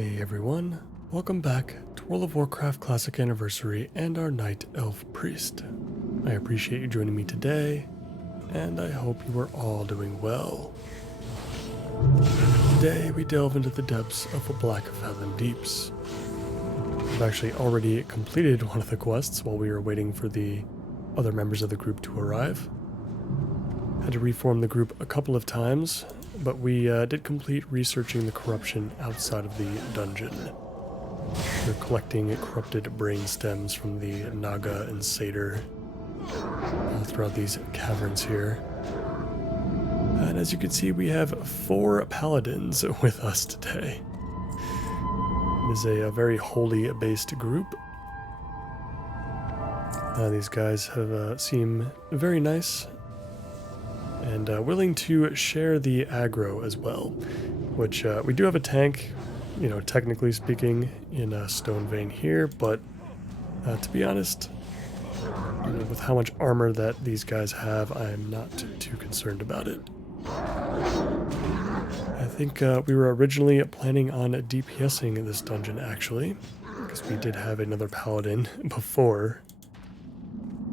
Hey everyone, welcome back to World of Warcraft Classic Anniversary and our Night Elf Priest. I appreciate you joining me today, and I hope you are all doing well. Today we delve into the depths of Blackfathom Deeps. I've actually already completed one of the quests while we were waiting for the other members of the group to arrive. Had to reform the group a couple of times, but we did complete researching the corruption outside of the dungeon. We're collecting corrupted brain stems from the Naga and Satyr throughout these caverns here. And as you can see, we have 4 paladins with us today. It is a very holy-based group. These guys have seem very nice and willing to share the aggro as well, which we do have a tank, technically speaking, in Stone Vein here, but to be honest, with how much armor that these guys have, I'm not too concerned about it. I think we were originally planning on DPSing this dungeon, actually, because we did have another paladin before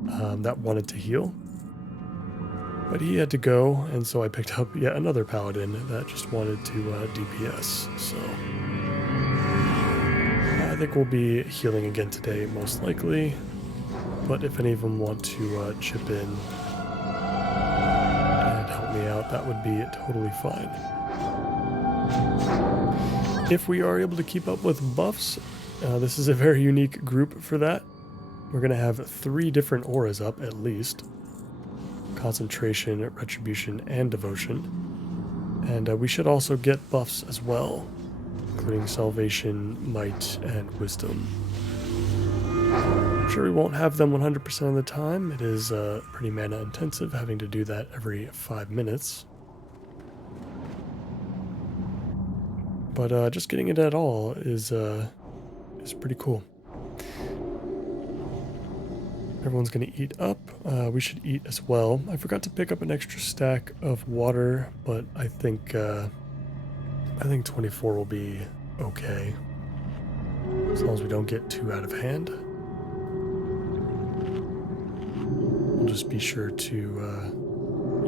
that wanted to heal. But he had to go, and so I picked up yet another paladin that just wanted to DPS, so I think we'll be healing again today, most likely, but if any of them want to chip in and help me out, that would be totally fine. If we are able to keep up with buffs, this is a very unique group for that. We're going to have 3 different auras up, at least. Concentration, Retribution, and Devotion. And we should also get buffs as well, including Salvation, Might, and Wisdom. I'm sure we won't have them 100% of the time. It is pretty mana intensive, having to do that every 5 minutes. But just getting it at all is pretty cool. Everyone's going to eat up. We should eat as well. I forgot to pick up an extra stack of water, but I think 24 will be okay, as long as we don't get too out of hand. We'll just be sure to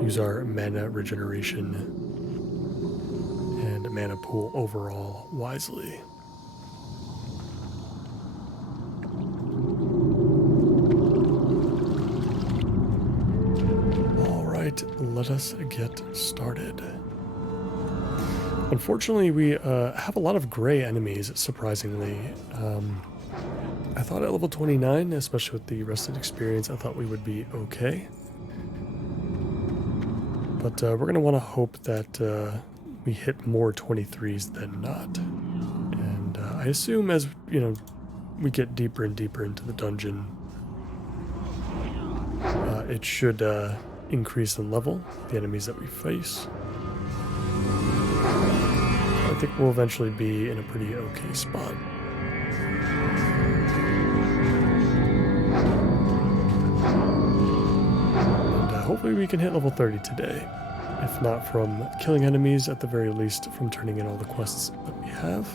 use our mana regeneration and mana pool overall wisely. Let us get started. Unfortunately, we have a lot of gray enemies, surprisingly. I thought at level 29, especially with the rested experience, I thought we would be okay. But we're going to want to hope that we hit more 23s than not. And I assume as, we get deeper and deeper into the dungeon, it should increase in level, the enemies that we face. I think we'll eventually be in a pretty okay spot. And hopefully we can hit level 30 today. If not from killing enemies, at the very least from turning in all the quests that we have.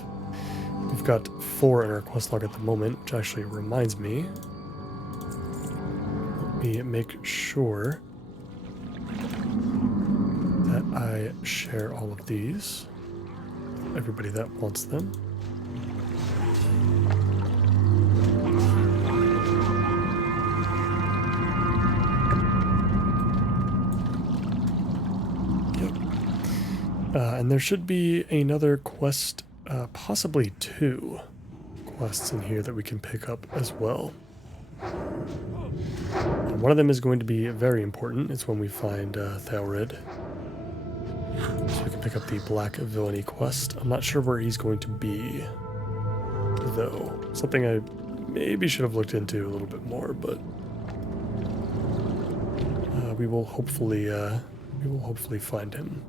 We've got 4 in our quest log at the moment, which actually reminds me. Let me make sure that I share all of these with everybody that wants them. Yep. And there should be another quest, possibly 2 quests in here that we can pick up as well. And one of them is going to be very important. It's when we find Tailoring. So we can pick up the Black Villainy quest. I'm not sure where he's going to be, though. Something I maybe should have looked into a little bit more, but we will hopefully find him.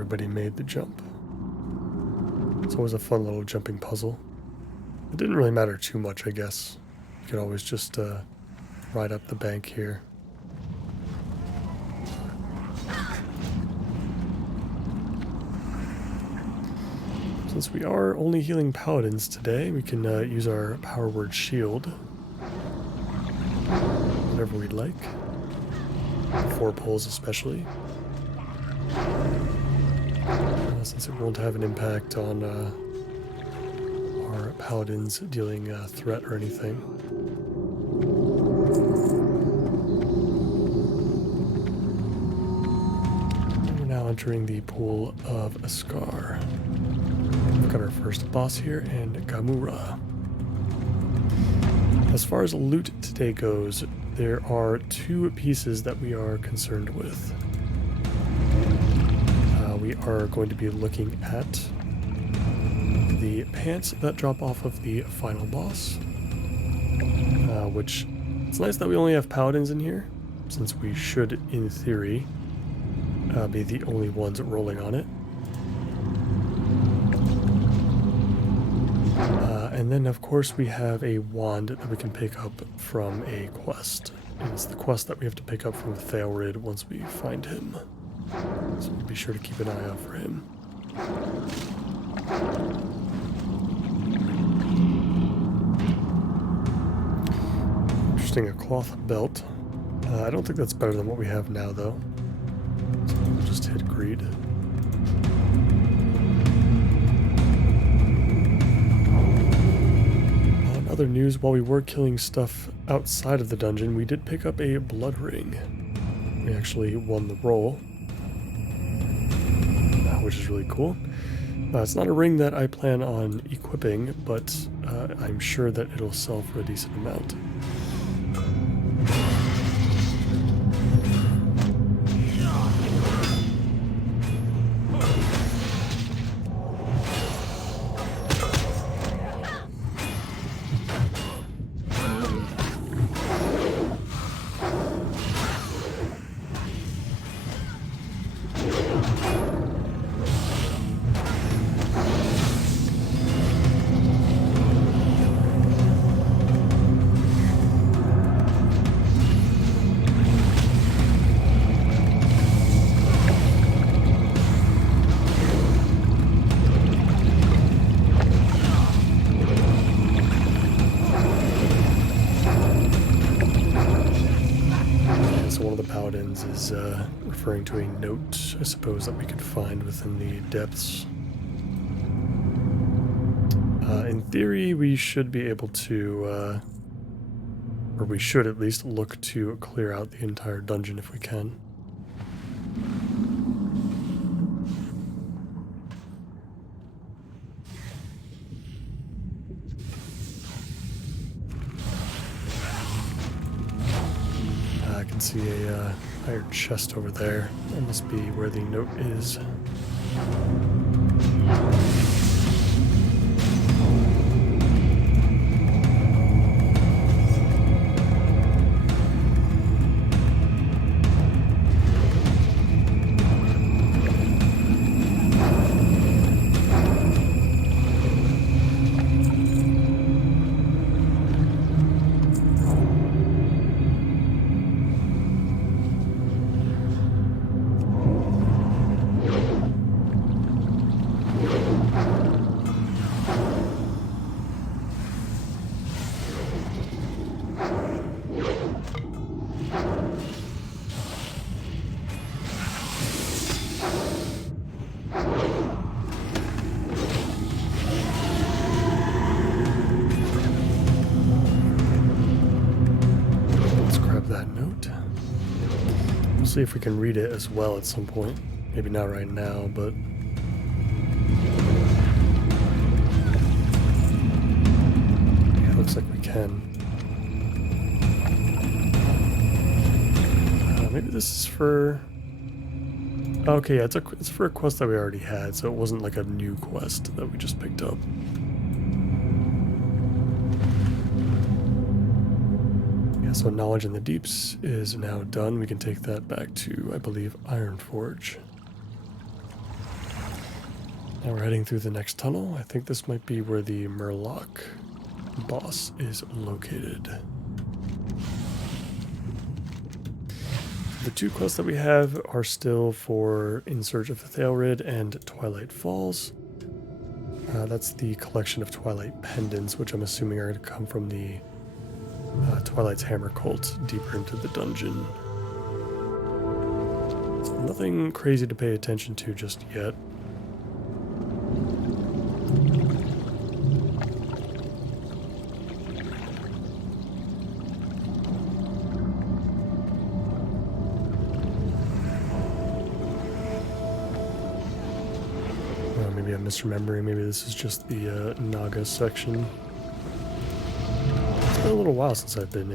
everybody made the jump. It's always a fun little jumping puzzle. It didn't really matter too much, I guess. You could always just ride up the bank here. Since we are only healing paladins today, we can use our power word shield. Whatever we'd like. 4 pulls especially. Since it won't have an impact on our paladins dealing threat or anything. And we're now entering the pool of Askar. We've got our first boss here, and Gamura. As far as loot today goes, there are 2 pieces that we are concerned with. We are going to be looking at the pants that drop off of the final boss, which it's nice that we only have paladins in here, since we should, in theory, be the only ones rolling on it. And then, of course, we have a wand that we can pick up from a quest. And it's the quest that we have to pick up from Tailoring once we find him. So we'll be sure to keep an eye out for him. Interesting, a cloth belt. I don't think that's better than what we have now, though. So we'll just hit greed. In other news, while we were killing stuff outside of the dungeon, we did pick up a blood ring. We actually won the roll, which is really cool. It's not a ring that I plan on equipping, but I'm sure that it'll sell for a decent amount. Is referring to a note, I suppose, that we could find within the depths. In theory, we should be able to, or we should at least look to clear out the entire dungeon if we can. I can see a iron chest over there. That must be where the note is. See if we can read it as well at some point. Maybe not right now, but yeah, it looks like we can. Maybe this is for... Okay, yeah, it's for a quest that we already had, so it wasn't like a new quest that we just picked up. So Knowledge in the Deeps is now done. We can take that back to, I believe, Ironforge. Now we're heading through the next tunnel. I think this might be where the Murloc boss is located. The two quests that we have are still for In Search of Thailrid and Twilight Falls. That's the collection of Twilight pendants, which I'm assuming are going to come from the Twilight's Hammer cult deeper into the dungeon. So nothing crazy to pay attention to just yet. Maybe I'm misremembering. Maybe this is just the Naga section. It's been a little while since I've been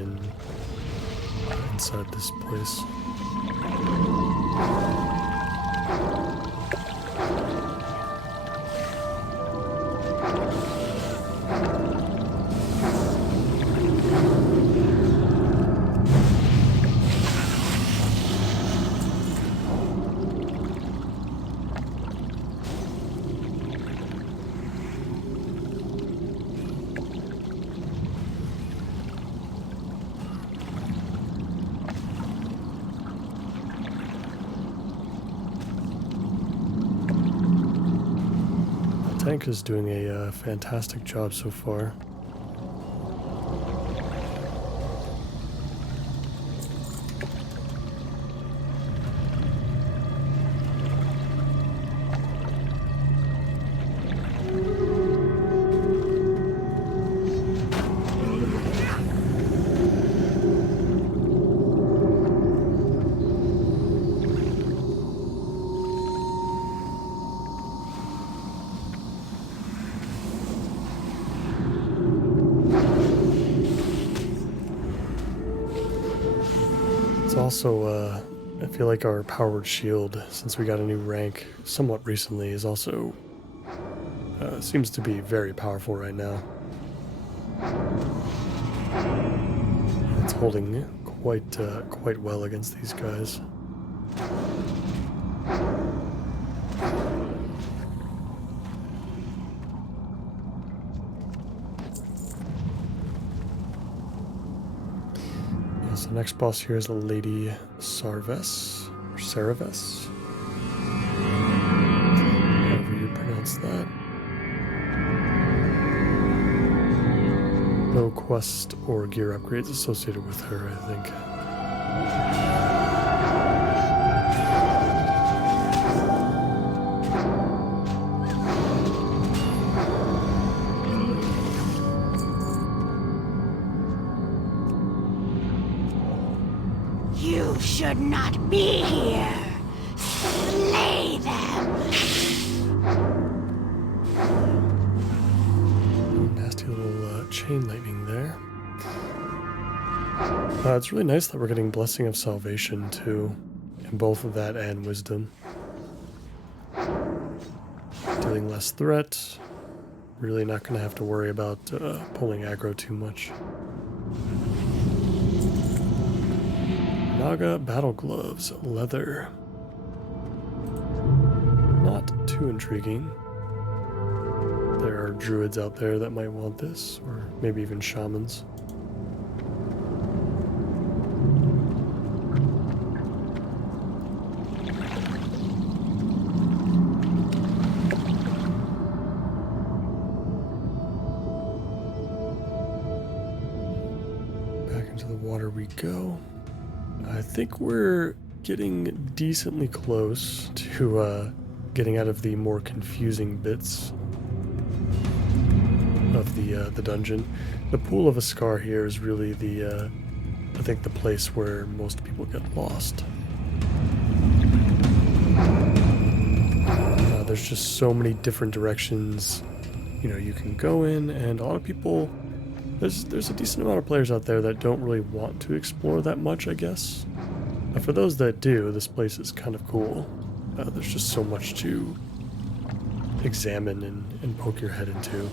inside this place. Tank is doing a fantastic job so far. Also, I feel like our powered shield, since we got a new rank somewhat recently, is also seems to be very powerful right now. It's holding quite well against these guys. So the next boss here is Lady Sarves, or Saraves, however you pronounce that. No quest or gear upgrades associated with her, I think. You should not be here. Slay them. Nasty little chain lightning there. It's really nice that we're getting Blessing of Salvation too, in both of that and Wisdom. Dealing less threat. Really not going to have to worry about pulling aggro too much. Naga Battle Gloves, leather. Not too intriguing. There are druids out there that might want this, or maybe even shamans. Back into the water we go. I think we're getting decently close to getting out of the more confusing bits of the dungeon. The Pool of Askar here is really the I think the place where most people get lost. There's just so many different directions, you know, you can go in, and a lot of people. There's a decent amount of players out there that don't really want to explore that much, I guess. For those that do, this place is kind of cool. There's just so much to examine and poke your head into.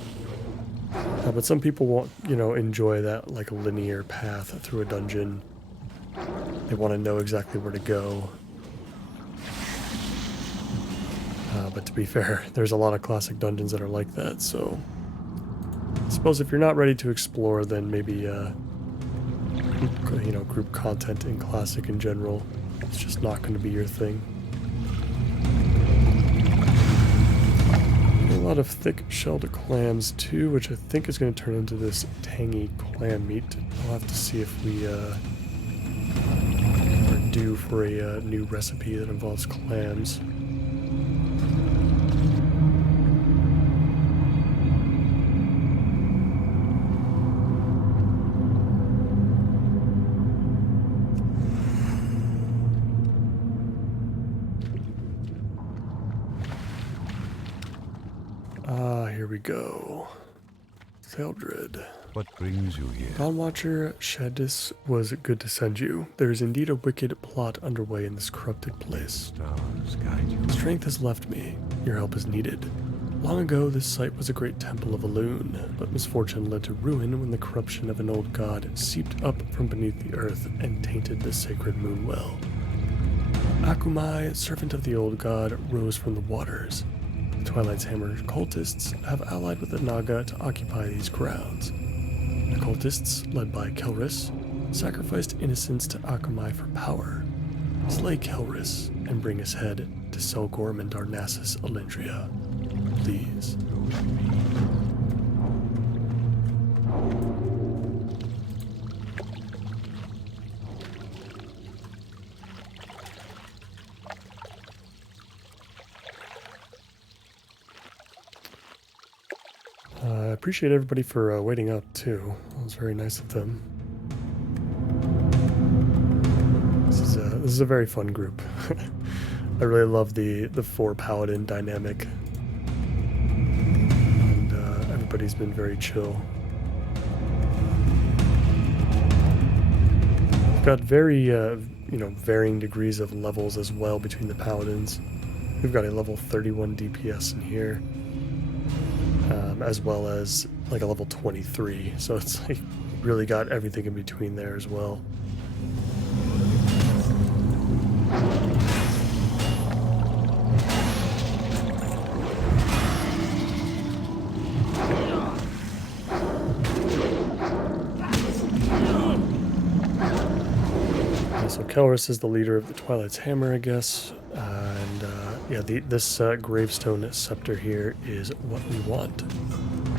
But some people won't, you know, enjoy that like a linear path through a dungeon. They want to know exactly where to go. But to be fair, there's a lot of classic dungeons that are like that, so I suppose if you're not ready to explore, then maybe group content in classic in general, it's just not going to be your thing. A lot of thick-shelled clams too, which I think is going to turn into this tangy clam meat. I'll have to see if we are due for a new recipe that involves clams. Here we go. Theldred. What brings you here? Dawnwatcher, Shaddis was good to send you. There is indeed a wicked plot underway in this corrupted place. Stars guide you. Strength has left me. Your help is needed. Long ago, this site was a great temple of Elune, but misfortune led to ruin when the corruption of an old god seeped up from beneath the earth and tainted the sacred moonwell. Akumai, servant of the old god, rose from the waters. The Twilight's Hammer cultists have allied with the Naga to occupy these grounds. The cultists, led by Kelris, sacrificed innocents to Akumai for power. Slay Kelris and bring his head to Selgorm and Darnassus Alindria. Please. I appreciate everybody for waiting up too. That was very nice of them. This is a very fun group. I really love the 4 paladin dynamic, and everybody's been very chill. We've got very varying degrees of levels as well between the paladins. We've got a level 31 DPS in here. As well as like a level 23, so it's like really got everything in between there as well. So Kelris is the leader of the Twilight's Hammer, I guess, and this gravestone scepter here is what we want.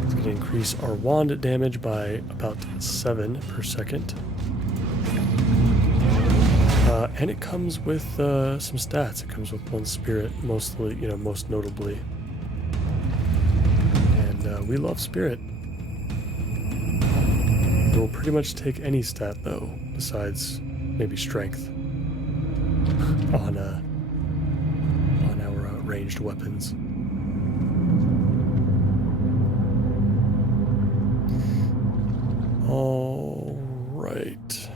It's going to increase our wand damage by about 7 per second, and it comes with some stats. It comes with 1 spirit, most notably, and we love spirit. It will pretty much take any stat though, besides maybe strength on our ranged weapons. All right.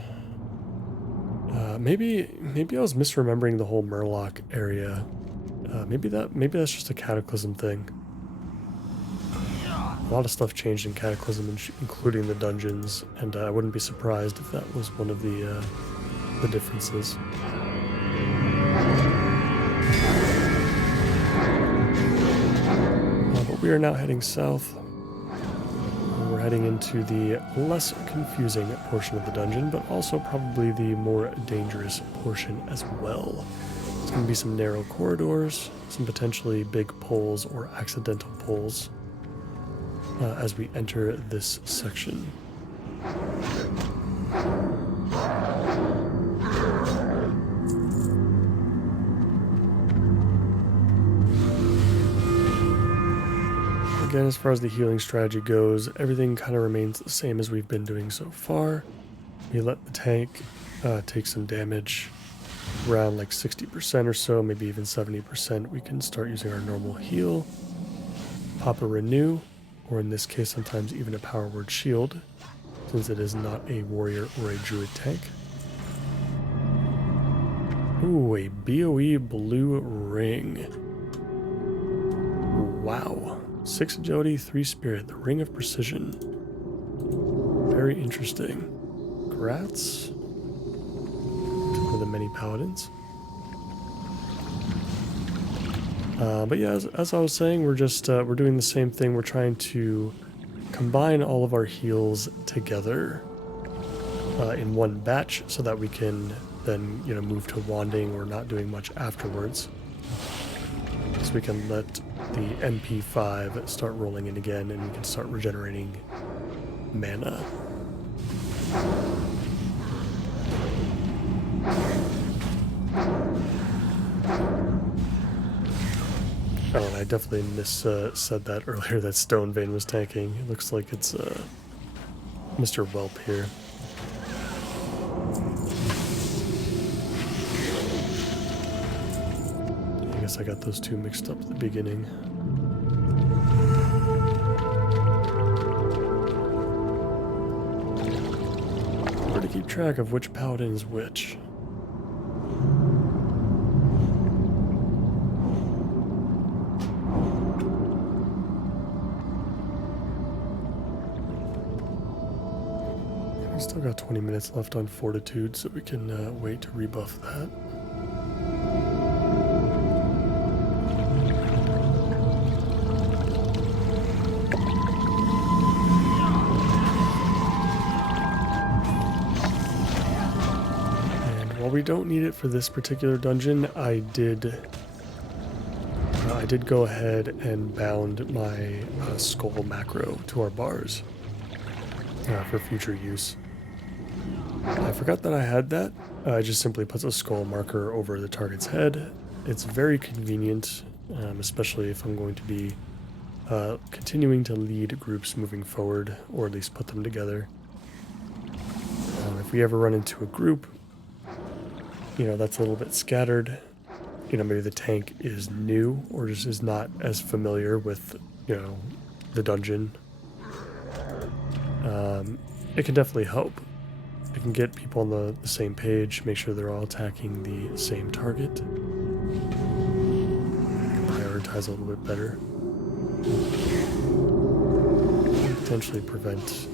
Maybe I was misremembering the whole Murloc area. Maybe that's just a Cataclysm thing. A lot of stuff changed in Cataclysm, including the dungeons, and I wouldn't be surprised if that was one of the differences. But we are now heading south. We're heading into the less confusing portion of the dungeon, but also probably the more dangerous portion as well. There's going to be some narrow corridors, some potentially big pulls or accidental pulls as we enter this section. Again, as far as the healing strategy goes, everything kind of remains the same as we've been doing so far. We let the tank take some damage, around like 60% or so, maybe even 70%. We can start using our normal heal, pop a renew, or in this case sometimes even a power word shield, since it is not a warrior or a druid tank. Ooh, a BOE blue ring. Wow. 6 agility, 3 spirit, the Ring of Precision. Very interesting. Grats to one of the many paladins. But yeah, as I was saying, we're just we're doing the same thing. We're trying to combine all of our heals together in one batch, so that we can then move to wanding or not doing much afterwards. So we can let the MP5 start rolling in again, and we can start regenerating mana. Oh, and I definitely said that earlier that Stone Vein was tanking. It looks like it's Mr. Whelp here. I guess I got those two mixed up at the beginning. Hard to keep track of which paladin is which. Still got 20 minutes left on Fortitude, so we can wait to rebuff that. And while we don't need it for this particular dungeon, I did go ahead and bound my skull macro to our bars for future use. I forgot that I had that. It just simply puts a skull marker over the target's head. It's very convenient, especially if I'm going to be continuing to lead groups moving forward, or at least put them together. If we ever run into a group, that's a little bit scattered, maybe the tank is new or just is not as familiar with, the dungeon, it can definitely help. It can get people on the same page, make sure they're all attacking the same target. Prioritize a little bit better. Potentially prevent,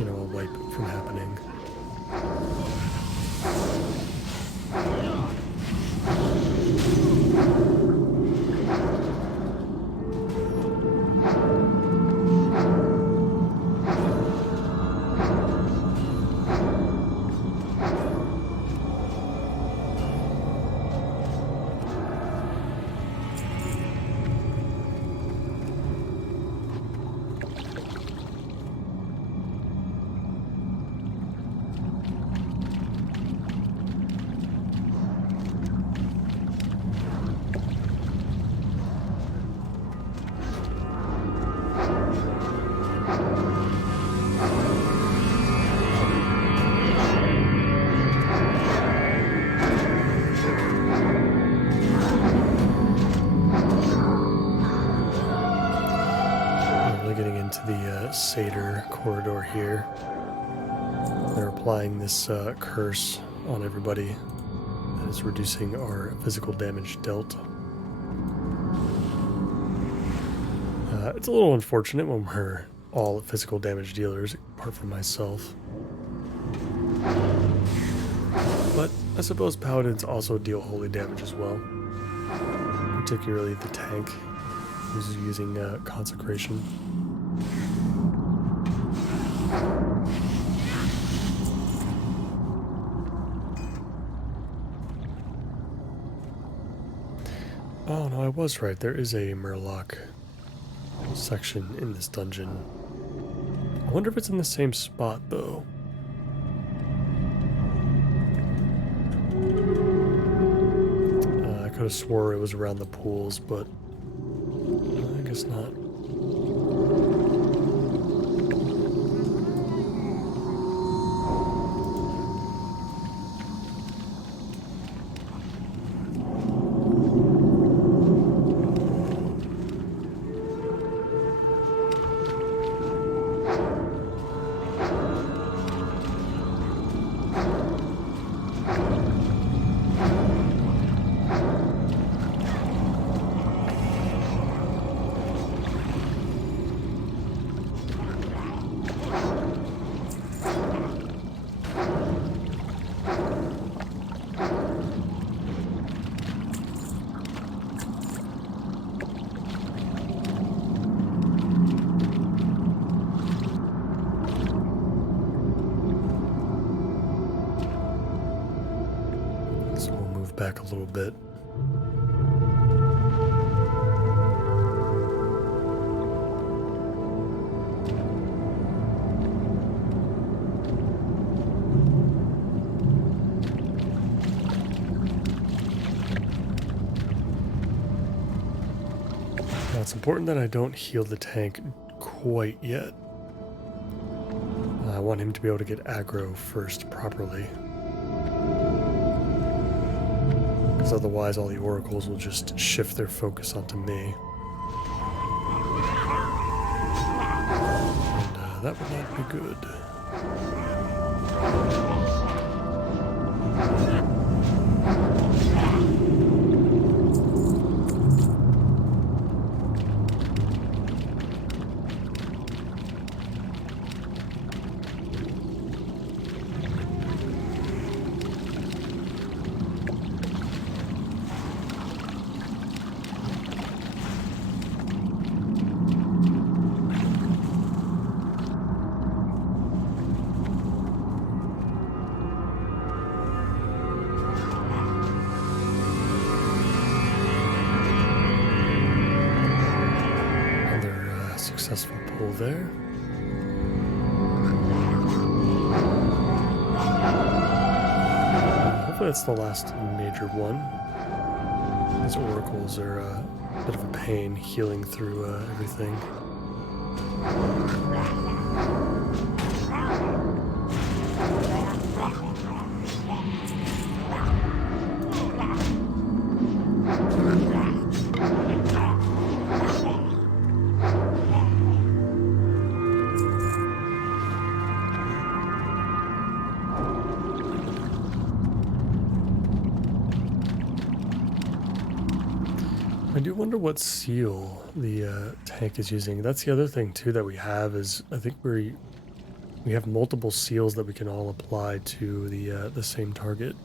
a wipe from happening. Satyr corridor here. They're applying this curse on everybody that is reducing our physical damage dealt. It's a little unfortunate when we're all physical damage dealers, apart from myself. But I suppose paladins also deal holy damage as well, particularly the tank who's using consecration. Oh no, I was right. There is a Murloc section in this dungeon. I wonder if it's in the same spot though. I could have swore it was around the pools, but I guess not. back a little bit. Now it's important that I don't heal the tank quite yet. I want him to be able to get aggro first properly. Because otherwise all the oracles will just shift their focus onto me. And that would not be good. Successful pull there. Hopefully that's the last major one. These oracles are a bit of a pain healing through everything. I do wonder what seal the tank is using. That's the other thing too that we have is I think we have multiple seals that we can all apply to the same target.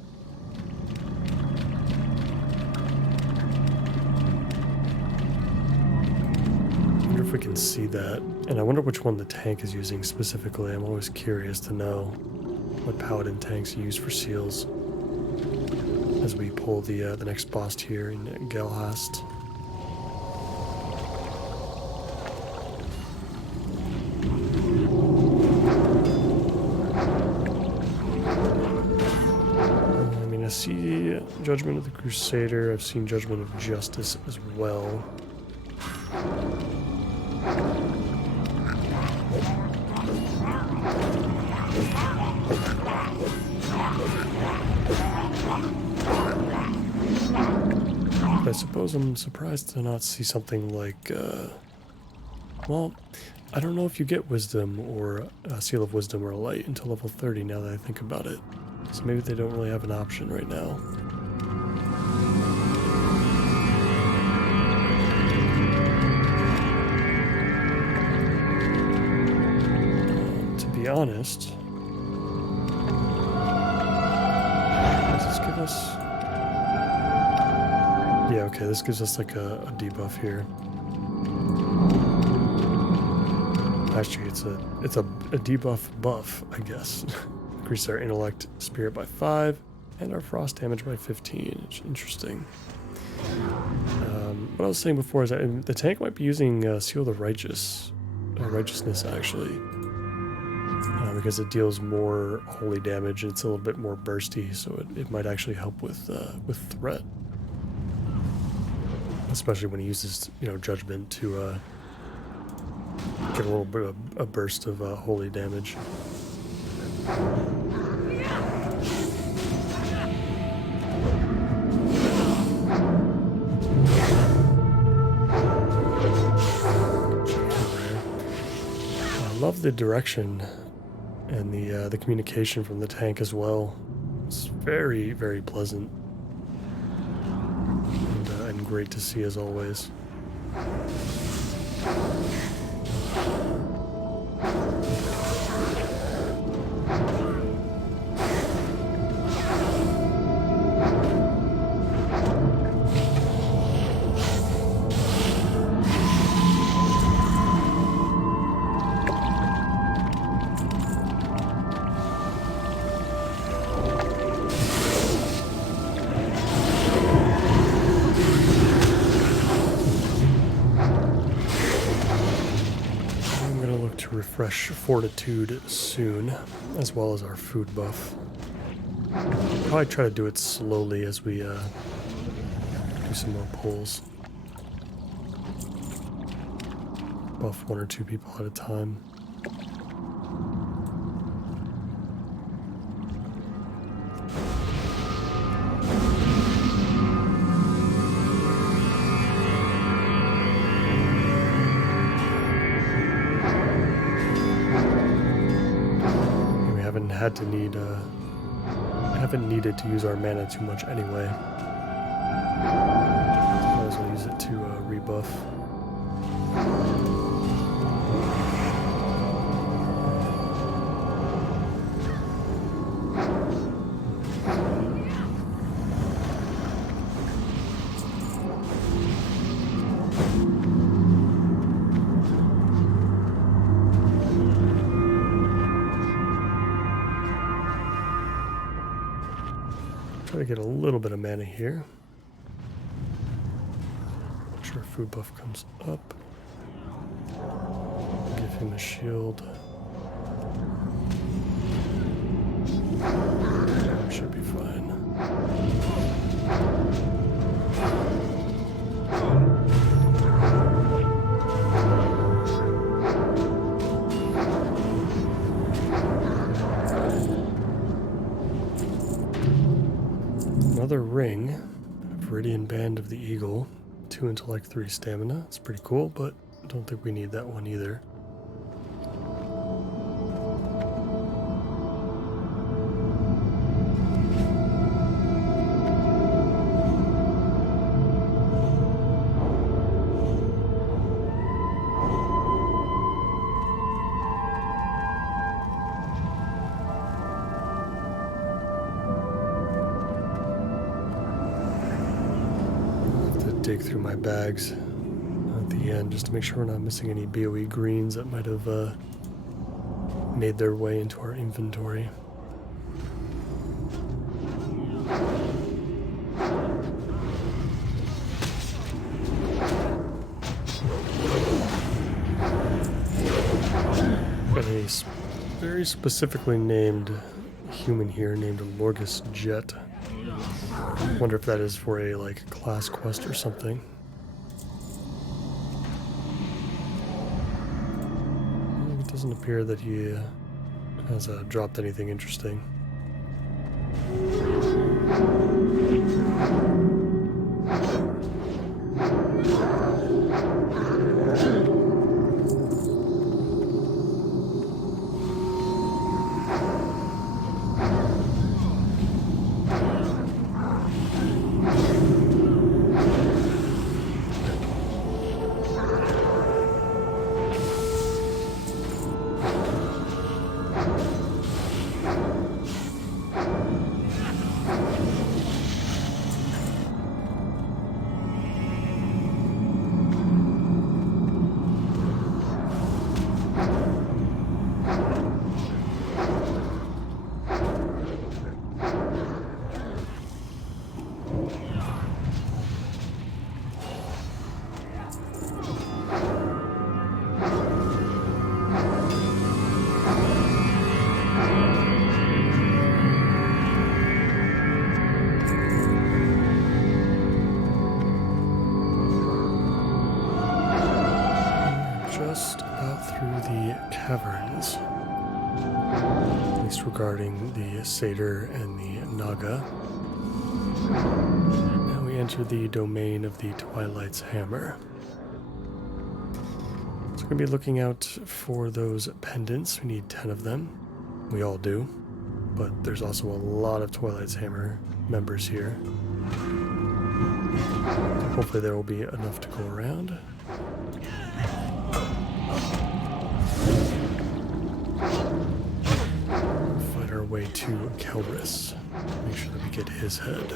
I wonder if we can see that, and I wonder which one the tank is using specifically. I'm always curious to know what paladin tanks use for seals as we pull the next boss here in Gelhast. I see Judgment of the Crusader. I've seen Judgment of Justice as well. But I suppose I'm surprised to not see something like, well, I don't know if you get Wisdom or a Seal of Wisdom or a Light until level 30 now that I think about it. So maybe they don't really have an option right now. To be honest, does this give us... Yeah, okay, this gives us like a debuff here. Actually, it's a debuff buff, I guess. Increase our intellect spirit by 5 and our frost damage by 15. It's interesting. What I was saying before is that the tank might be using Seal of the Righteousness actually, because it deals more holy damage and it's a little bit more bursty, so it might actually help with threat, especially when he uses Judgment to get a little bit of a burst of holy damage. I love the direction and the communication from the tank as well. It's very, very pleasant and great to see as always. refresh Fortitude soon, as well as our food buff. Probably try to do it slowly as we do some more pulls. Buff 1 or 2 people at a time. Haven't needed to use our mana too much anyway. Might as well use it to rebuff. Try to get a little bit of mana here. Make sure food buff comes up. Give him a shield. Should be fine. Another ring, Viridian Band of the Eagle, 2 intellect, 3 stamina. It's pretty cool, but I don't think we need that one either. Dig through my bags at the end just to make sure we're not missing any BOE greens that might have made their way into our inventory. Got a very specifically named human here named Lorgus Jet. Wonder if that is for a like class quest or something. It doesn't appear that he has dropped anything interesting. Caverns, at least regarding the Satyr and the Naga. Now we enter the domain of the Twilight's Hammer. So we're going to be looking out for those pendants. We need 10 of them. We all do. But there's also a lot of Twilight's Hammer members here. Hopefully there will be enough to go around. Fight our way to Kelris. Make sure that we get his head.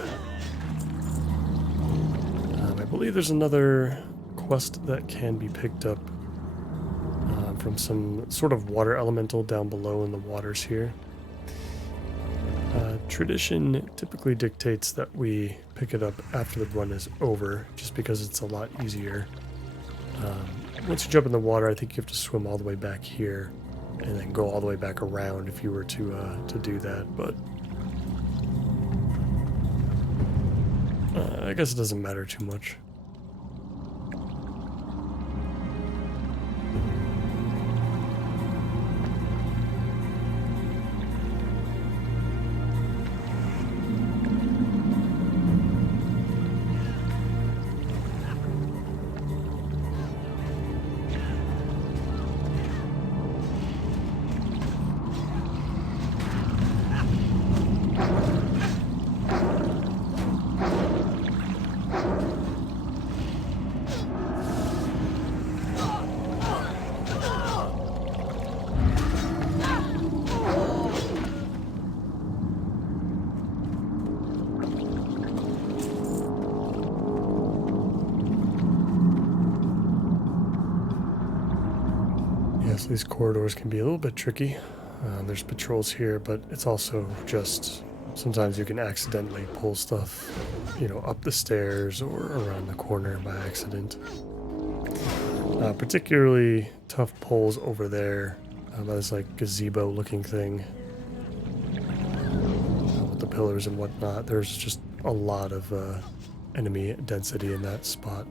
I believe there's another quest that can be picked up from some sort of water elemental down below in the waters here. Tradition typically dictates that we pick it up after the run is over, just because it's a lot easier. Once you jump in the water, I think you have to swim all the way back here and then go all the way back around if you were to do that, but I guess it doesn't matter too much. These corridors can be a little bit tricky. There's patrols here, but it's also just sometimes you can accidentally pull stuff, you know, up the stairs or around the corner by accident. Particularly tough pulls over there by this like gazebo looking thing with the pillars and whatnot. There's just a lot of enemy density in that spot.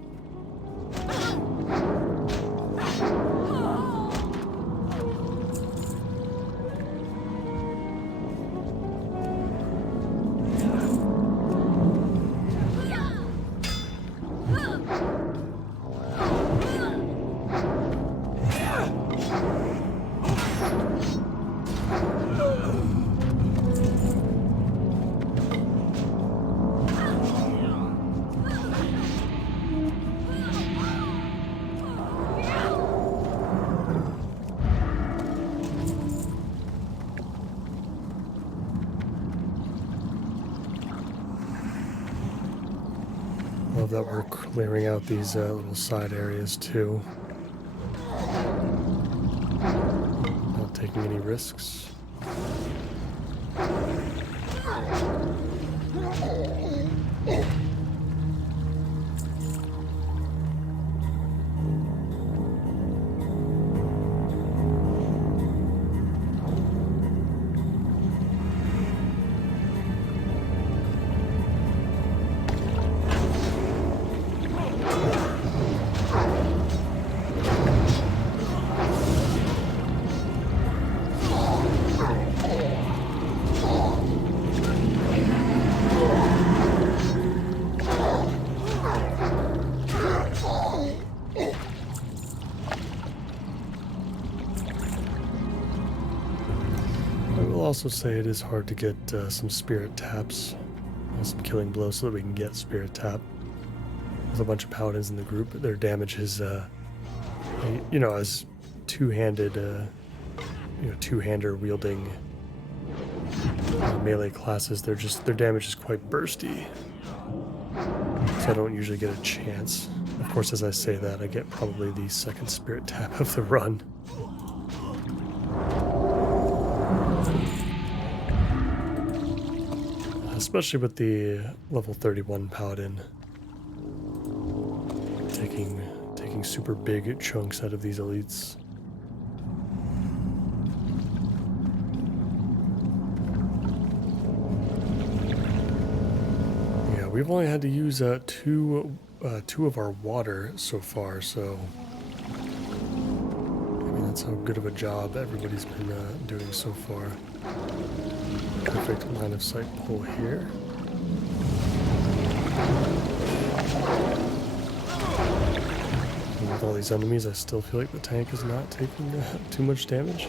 Love that we're clearing out these little side areas too. Not taking any risks. Also say it is hard to get some spirit taps, some killing blows, so that we can get spirit tap. With a bunch of paladins in the group, their damage is, you know, as two-handed, you know, two-hander wielding melee classes, their damage is quite bursty. So I don't usually get a chance. Of course, as I say that, I get probably the second spirit tap of the run. Especially with the level 31 paladin taking super big chunks out of these elites. Yeah, we've only had to use two of our water so far, so I mean that's how good of a job everybody's been doing so far. Perfect line of sight pull here. And with all these enemies, I still feel like the tank is not taking too much damage.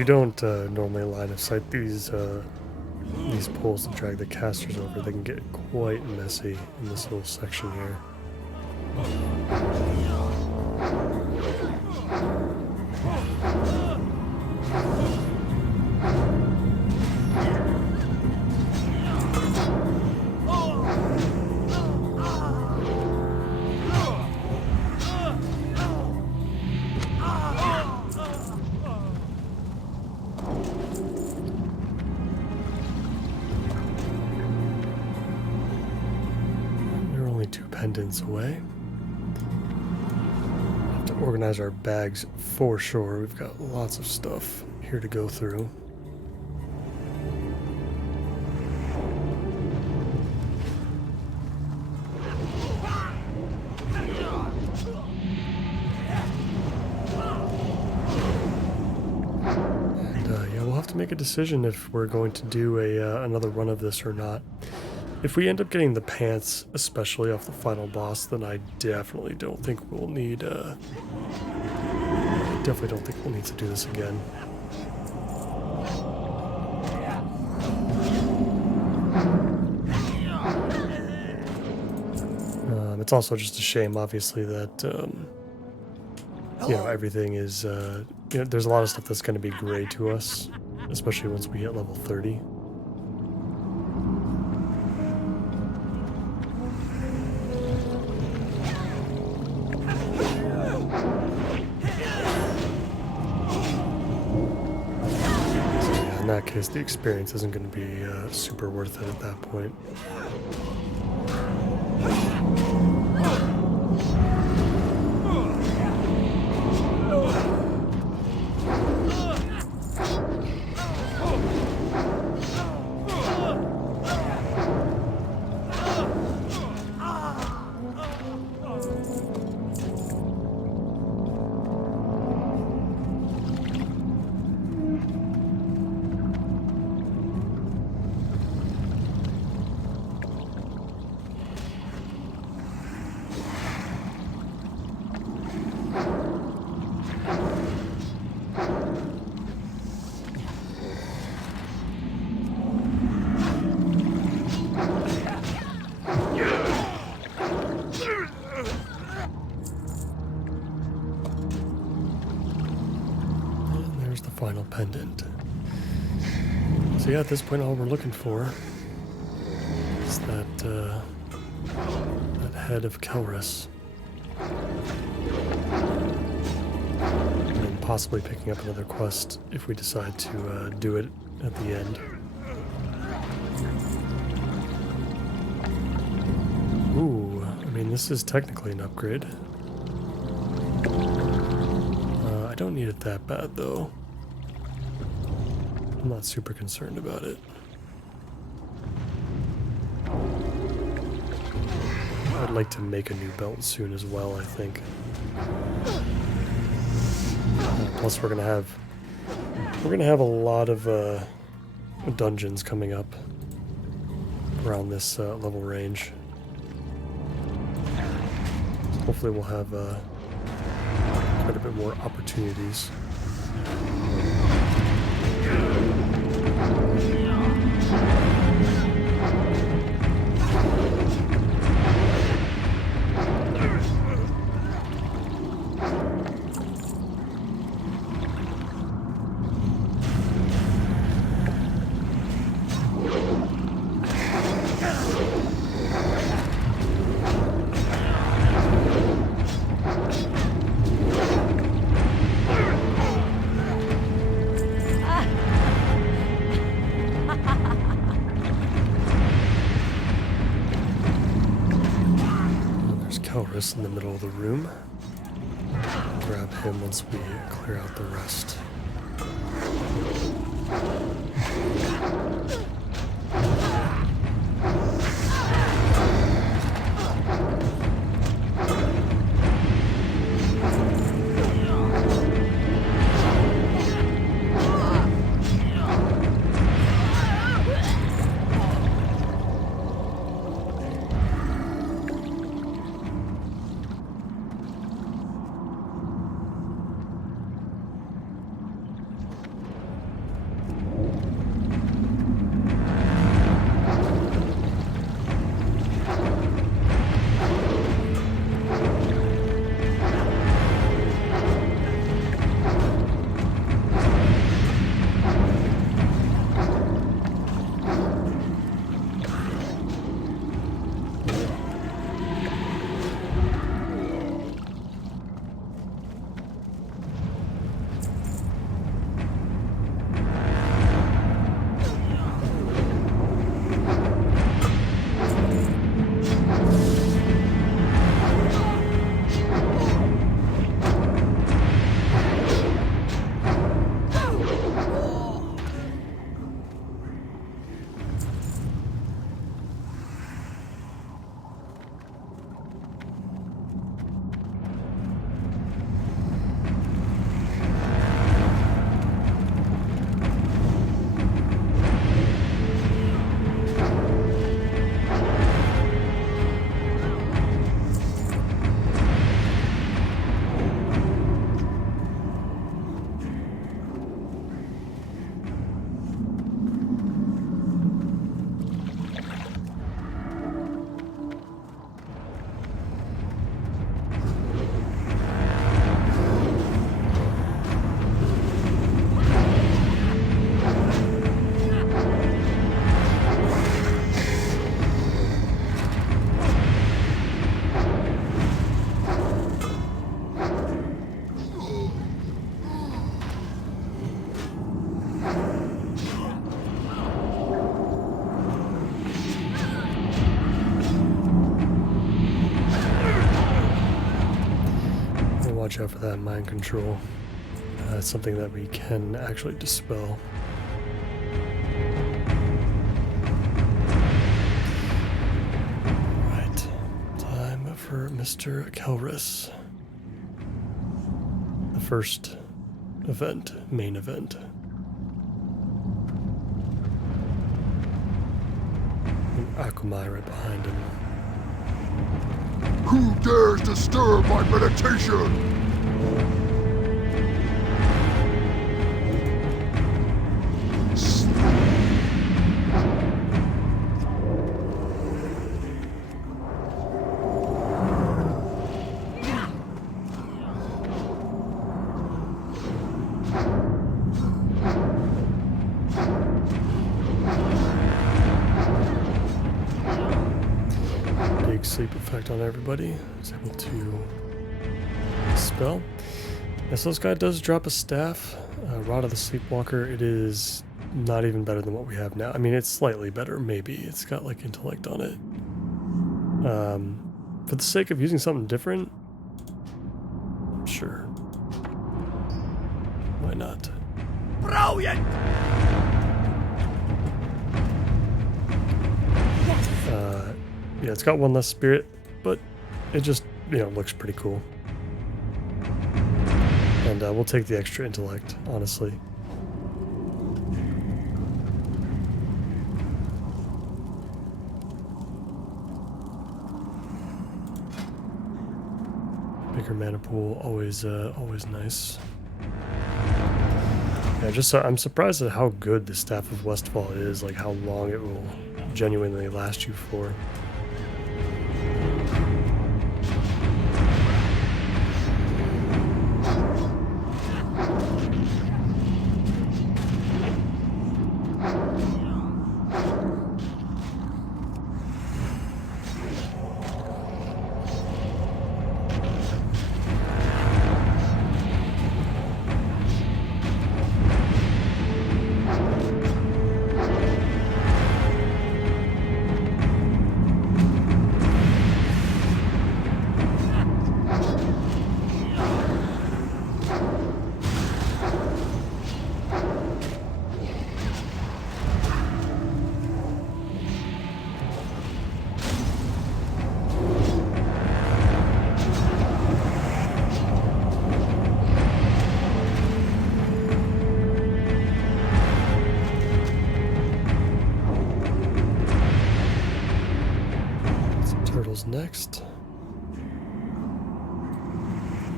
you don't normally line of sight these poles to drag the casters over, they can get quite messy in this little section here. Pendants away. Have to organize our bags for sure. We've got lots of stuff here to go through. And yeah, we'll have to make a decision if we're going to do another run of this or not. If we end up getting the pants, especially off the final boss, then I definitely don't think we'll need, definitely don't think we'll need to do this again. It's also just a shame, obviously, that, you know, everything is, you know, there's a lot of stuff that's going to be gray to us, especially once we hit level 30. In that case, the experience isn't going to be super worth it at that point. Final pendant. So yeah, at this point all we're looking for is that that head of Kelris. And then possibly picking up another quest if we decide to do it at the end. Ooh, I mean this is technically an upgrade. I don't need it that bad though. I'm not super concerned about it. I'd like to make a new belt soon as well, I think. Plus we're gonna have a lot of dungeons coming up around this level range. So hopefully we'll have quite a bit more opportunities. In the middle of the room. Grab him once we clear out the rest. watch out for that mind control. It's something that we can actually dispel. Right, time for Mr. Kelris. The first event, main event. And Akumai right behind him. Who dares disturb my meditation? Sleep effect on everybody. Is able to spell. Yes, this guy does drop a staff. Rod of the Sleepwalker. It is not even better than what we have now. I mean, it's slightly better, maybe. It's got like intellect on it. For the sake of using something different, sure. Why not? Brilliant! Yeah, it's got one less spirit, but it just, looks pretty cool. And we'll take the extra intellect, honestly. Bigger mana pool, always nice. Yeah, I'm surprised at how good the Staff of Westfall is, like how long it will genuinely last you for. Next,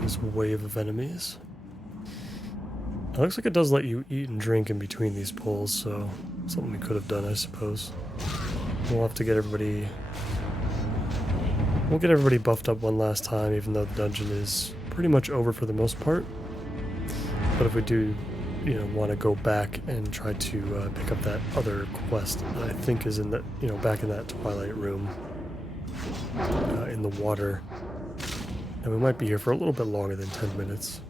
this wave of enemies. It looks like it does let you eat and drink in between these pulls, so something we could have done, I suppose. We'll have to get everybody. We'll get everybody buffed up one last time, even though the dungeon is pretty much over for the most part. But if we do, want to go back and try to pick up that other quest that I think is in that, back in that Twilight room. In the water, and we might be here for a little bit longer than 10 minutes.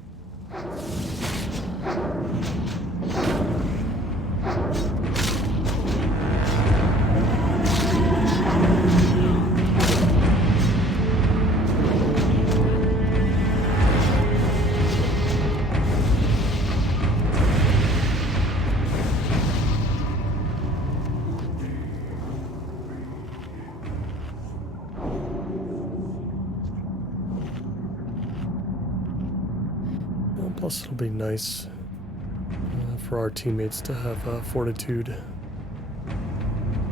Plus, it'll be nice for our teammates to have fortitude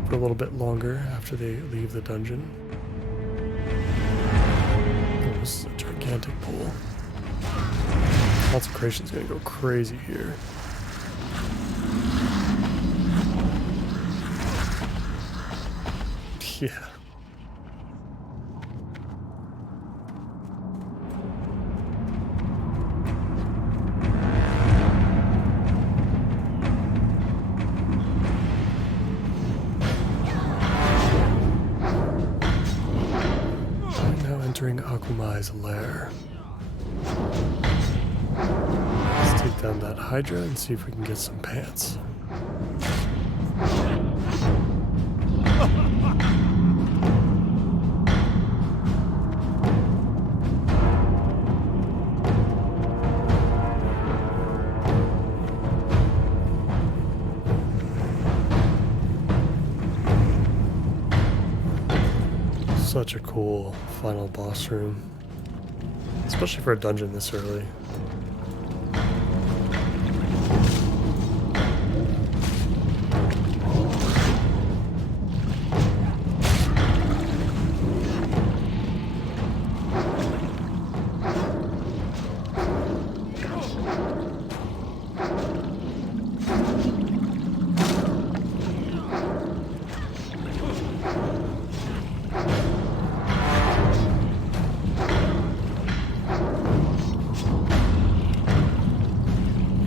for a little bit longer after they leave the dungeon. This is a gigantic pool. Consecration's gonna go crazy here. Yeah. Akumai's lair. Let's take down that Hydra and see if we can get some pants. Such a cool final boss room, especially for a dungeon this early.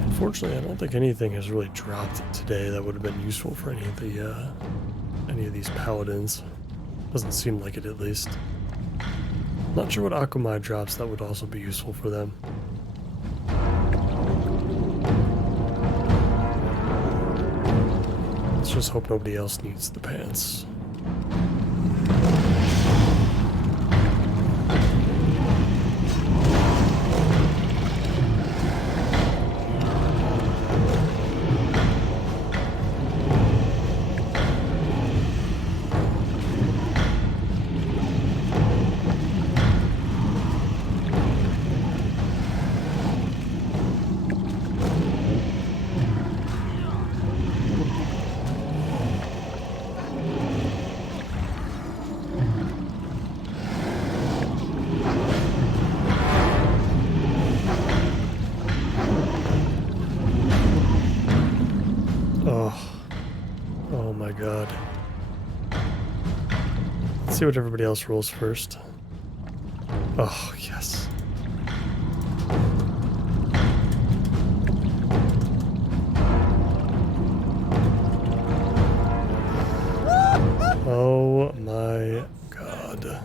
Unfortunately, I don't think anything has really dropped today that would have been useful for any of these paladins. Doesn't seem like it, at least. Not sure what Akamai drops that would also be useful for them. Let's just hope nobody else needs the pants. Oh my god. Let's see what everybody else rolls first. Oh, yes. Oh my god.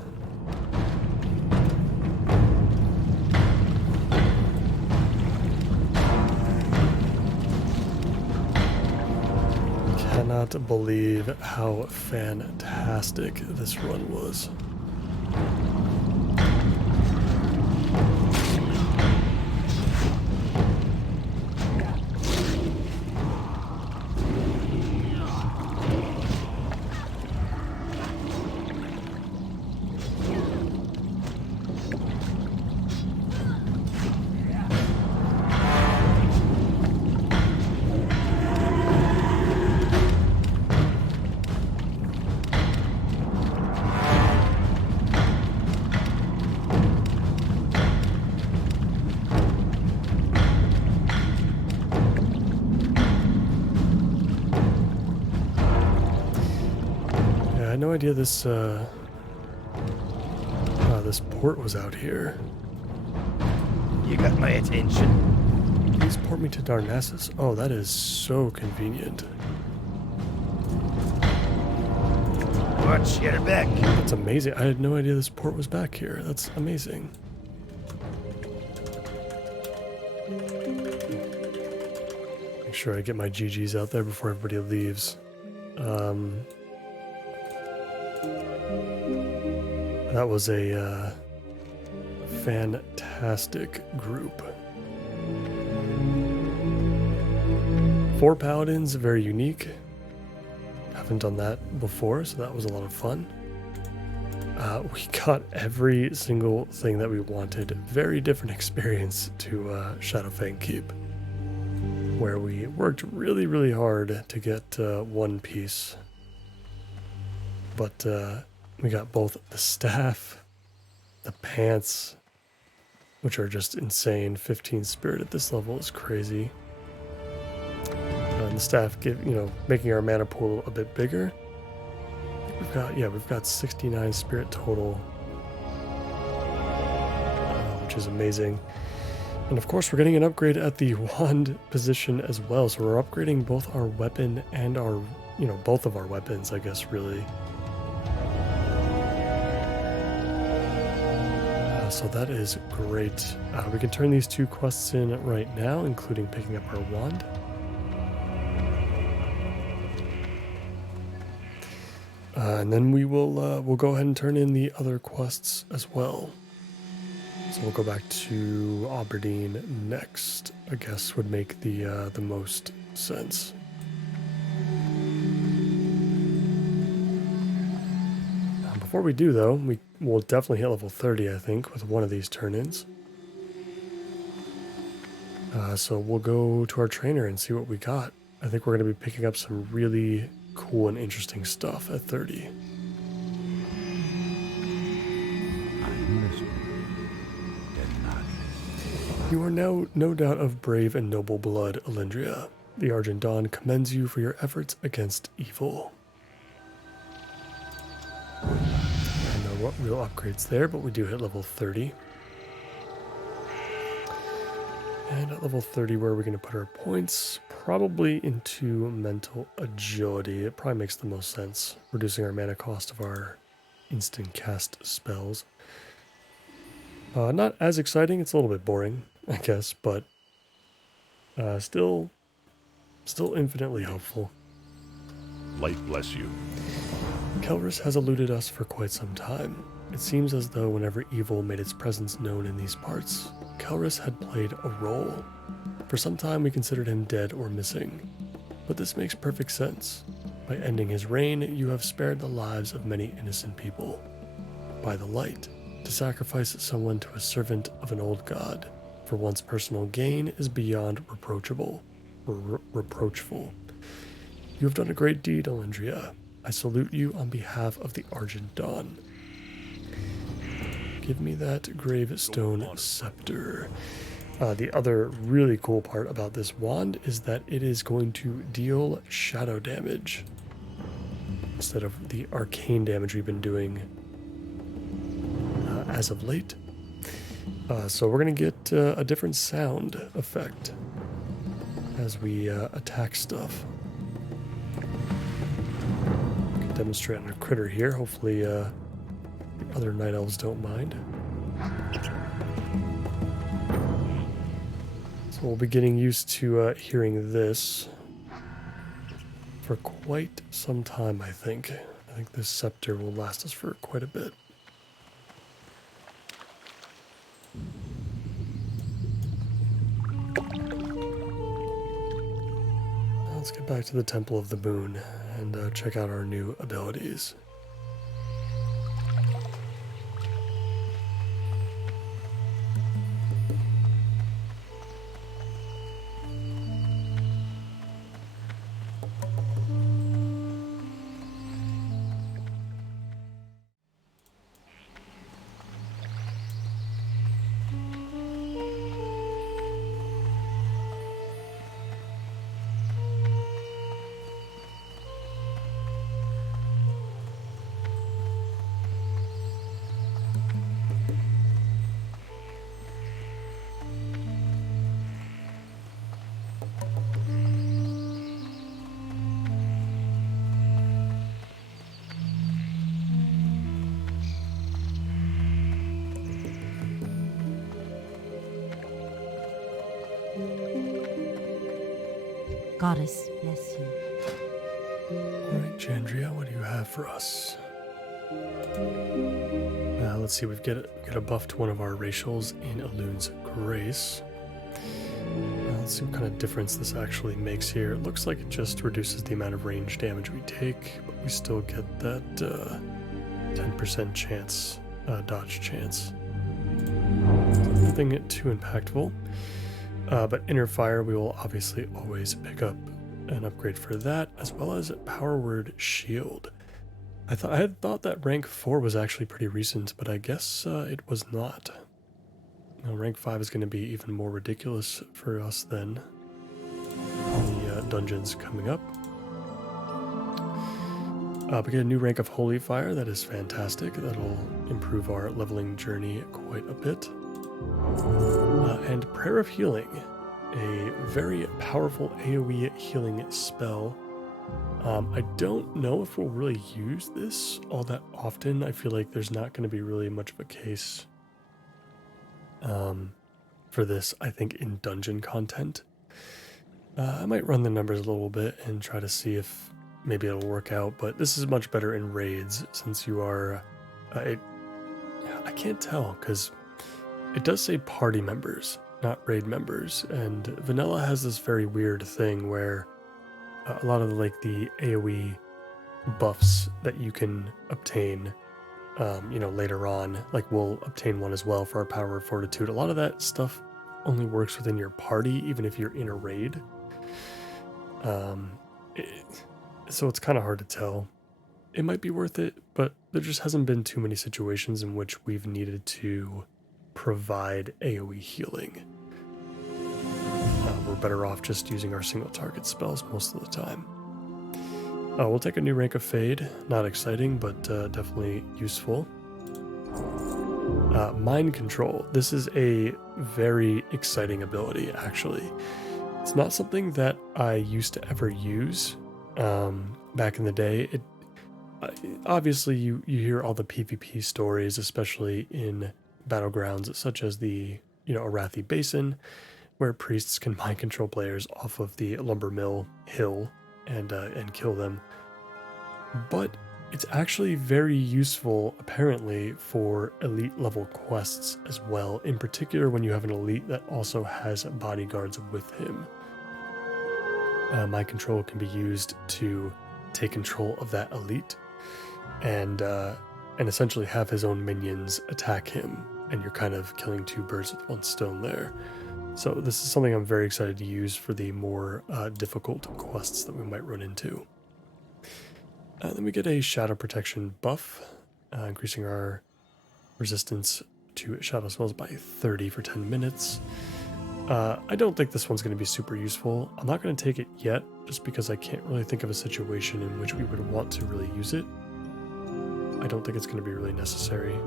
Cannot believe how fantastic this run was. I had no idea this this port was out here. You got my attention. Please port me to Narcissus. Oh, that is so convenient. Watch your back. That's amazing. I had no idea this port was back here. That's amazing. Make sure I get my GGs out there before everybody leaves. That was a fantastic group. 4 paladins, very unique. Haven't done that before, so that was a lot of fun. We got every single thing that we wanted. Very different experience to Shadowfang Keep, where we worked really, really hard to get one piece. But we got both the staff, the pants, which are just insane. 15 spirit at this level is crazy. And the staff making our mana pool a bit bigger. We've got 69 spirit total, which is amazing. And of course, we're getting an upgrade at the wand position as well. So we're upgrading both our weapon and our, both of our weapons, I guess, really. So that is great. We can turn these 2 quests in right now, including picking up our wand. And then we'll go ahead and turn in the other quests as well. So we'll go back to Aberdeen next, I guess would make the most sense. Before we do, though, we will definitely hit level 30, I think, with one of these turn-ins. So we'll go to our trainer and see what we got. I think we're going to be picking up some really cool and interesting stuff at 30. I'm listening. Then not. You are now no doubt of brave and noble blood, Alindria. The Argent Dawn commends you for your efforts against evil. No real upgrades there, but we do hit level 30. And at level 30, where are we going to put our points? Probably into mental agility. It probably makes the most sense, reducing our mana cost of our instant cast spells. Not as exciting. It's a little bit boring, I guess, but still infinitely helpful. Light bless you. Kelris has eluded us for quite some time. It seems as though whenever evil made its presence known in these parts, Kelris had played a role. For some time we considered him dead or missing, but this makes perfect sense. By ending his reign, you have spared the lives of many innocent people. By the light, to sacrifice someone to a servant of an old god for one's personal gain is beyond reproachful. You have done a great deed, Alindria. I salute you on behalf of the Argent Dawn. Give me that gravestone scepter. The other really cool part about this wand is that it is going to deal shadow damage instead of the arcane damage we've been doing as of late. So we're going to get a different sound effect as we attack stuff. I can demonstrate on a critter here. Hopefully the other night elves don't mind. So we'll be getting used to hearing this for quite some time, I think. I think this scepter will last us for quite a bit. Let's get back to the Temple of the Moon and check out our new abilities. Goddess bless you. All right, Jandria, what do you have for us? Let's see, we've got a buff to one of our racials in Elun's Grace. Let's see what kind of difference this actually makes here. It looks like it just reduces the amount of range damage we take, but we still get that 10% chance, dodge chance. Nothing too impactful. But Inner Fire, we will obviously always pick up an upgrade for that, as well as Power Word Shield. I had thought that rank 4 was actually pretty recent, but I guess it was not. Rank 5 is going to be even more ridiculous for us then. The dungeons coming up. We get a new rank of Holy Fire. That is fantastic. That'll improve our leveling journey quite a bit. And Prayer of Healing, a very powerful AoE healing spell. I don't know if we'll really use this all that often. I feel like there's not going to be really much of a case for this, I think, in dungeon content. I might run the numbers a little bit and try to see if maybe it'll work out, but this is much better in raids since you are... I can't tell because it does say party members, not raid members, and Vanilla has this very weird thing where a lot of the AoE buffs that you can obtain later on. Like we'll obtain one as well for our power of fortitude. A lot of that stuff only works within your party, even if you're in a raid. So it's kind of hard to tell. It might be worth it, but there just hasn't been too many situations in which we've needed to provide AoE healing. We're better off just using our single target spells most of the time. We'll take a new rank of Fade. Not exciting, but definitely useful. Mind Control. This is a very exciting ability, actually. It's not something that I used to ever use back in the day. Obviously, you hear all the PvP stories, especially in battlegrounds such as the Arathi Basin, where priests can mind control players off of the lumber mill hill and kill them. But it's actually very useful, apparently, for elite level quests as well. In particular, when you have an elite that also has bodyguards with him. Mind control can be used to take control of that elite and essentially have his own minions attack him, and you're kind of killing two birds with one stone there. So this is something I'm very excited to use for the more difficult quests that we might run into. Then we get a shadow protection buff, increasing our resistance to shadow spells by 30 for 10 minutes. I don't think this one's going to be super useful. I'm not going to take it yet, just because I can't really think of a situation in which we would want to really use it. I don't think it's going to be really necessary.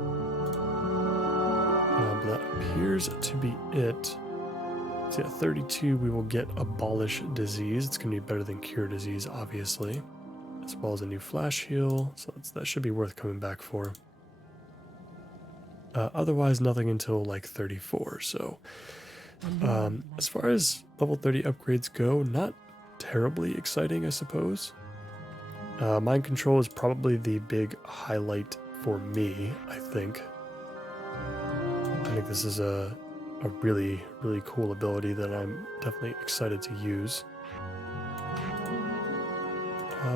But that appears to be it. So at 32, we will get Abolish Disease. It's going to be better than Cure Disease, obviously. As well as a new Flash Heal, so that should be worth coming back for. Otherwise, nothing until like 34, so... as far as level 30 upgrades go, not terribly exciting, I suppose. Mind Control is probably the big highlight for me, I think. I think this is a really, really cool ability that I'm definitely excited to use.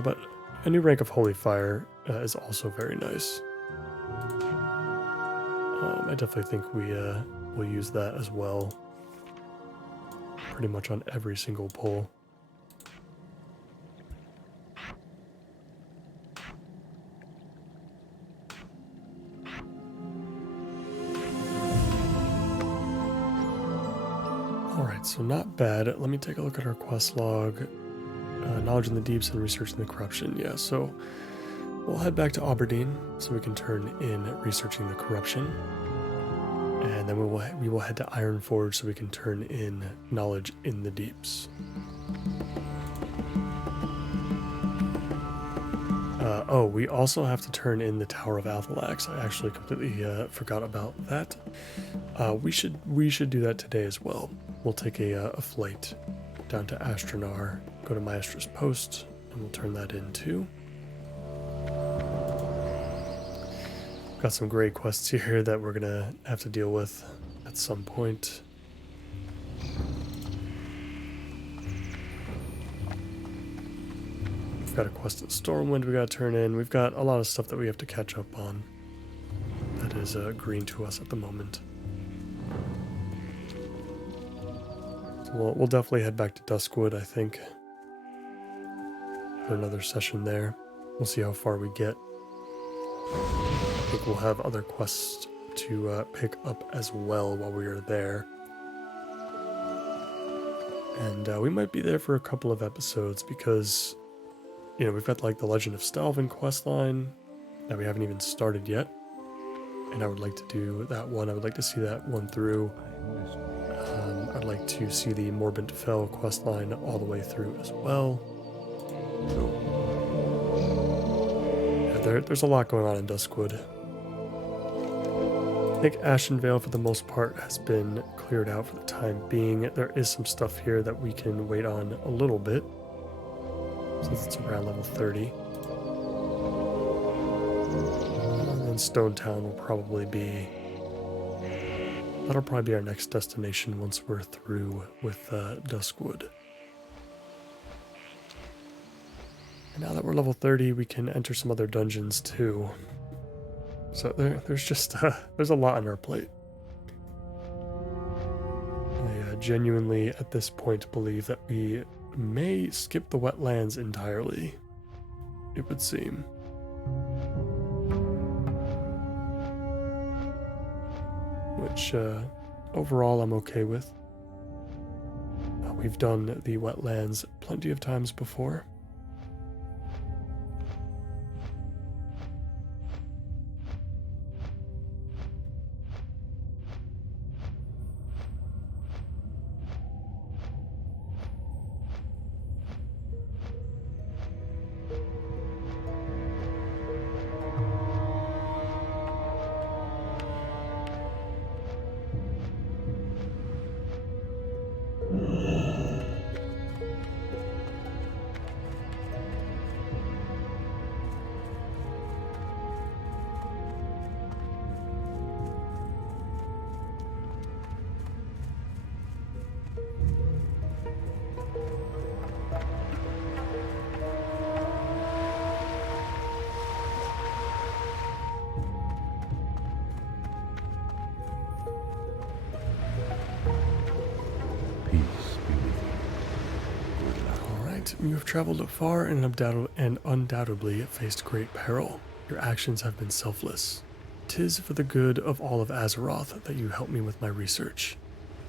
But a new rank of Holy Fire is also very nice. I definitely think we will use that as well. Pretty much on every single pull. Alright, so not bad. Let me take a look at our quest log. Knowledge in the Deeps and Research in the Corruption. Yeah, so we'll head back to Aberdeen so we can turn in Researching the Corruption. And then we will head to Ironforge so we can turn in Knowledge in the Deeps. We also have to turn in the Tower of Athalax. I actually completely forgot about that. We should do that today as well. We'll take a flight down to Astronar, go to Maestra's Post, and we'll turn that in too. Got some great quests here that we're gonna have to deal with at some point. We've got a quest in Stormwind we gotta turn in. We've got a lot of stuff that we have to catch up on that is green to us at the moment. So we'll definitely head back to Duskwood, I think, for another session there. We'll see how far we get. I think we'll have other quests to pick up as well while we are there. And we might be there for a couple of episodes because, we've got like the Legend of Stalvin questline that we haven't even started yet. And I would like to do that one. I would like to see that one through. I'd like to see the Morbent Fell questline all the way through as well. There's a lot going on in Duskwood. I think Ashenvale, for the most part, has been cleared out for the time being. There is some stuff here that we can wait on a little bit, since it's around level 30. And then Stonetown will probably be... That'll probably be our next destination once we're through with Duskwood. And now that we're level 30, we can enter some other dungeons too. So there's just there's a lot on our plate. I genuinely, at this point, believe that we may skip the wetlands entirely, it would seem. Which, overall, I'm okay with. We've done the wetlands plenty of times before. You have traveled far and undoubtedly faced great peril. Your actions have been selfless. 'Tis for the good of all of Azeroth that you help me with my research.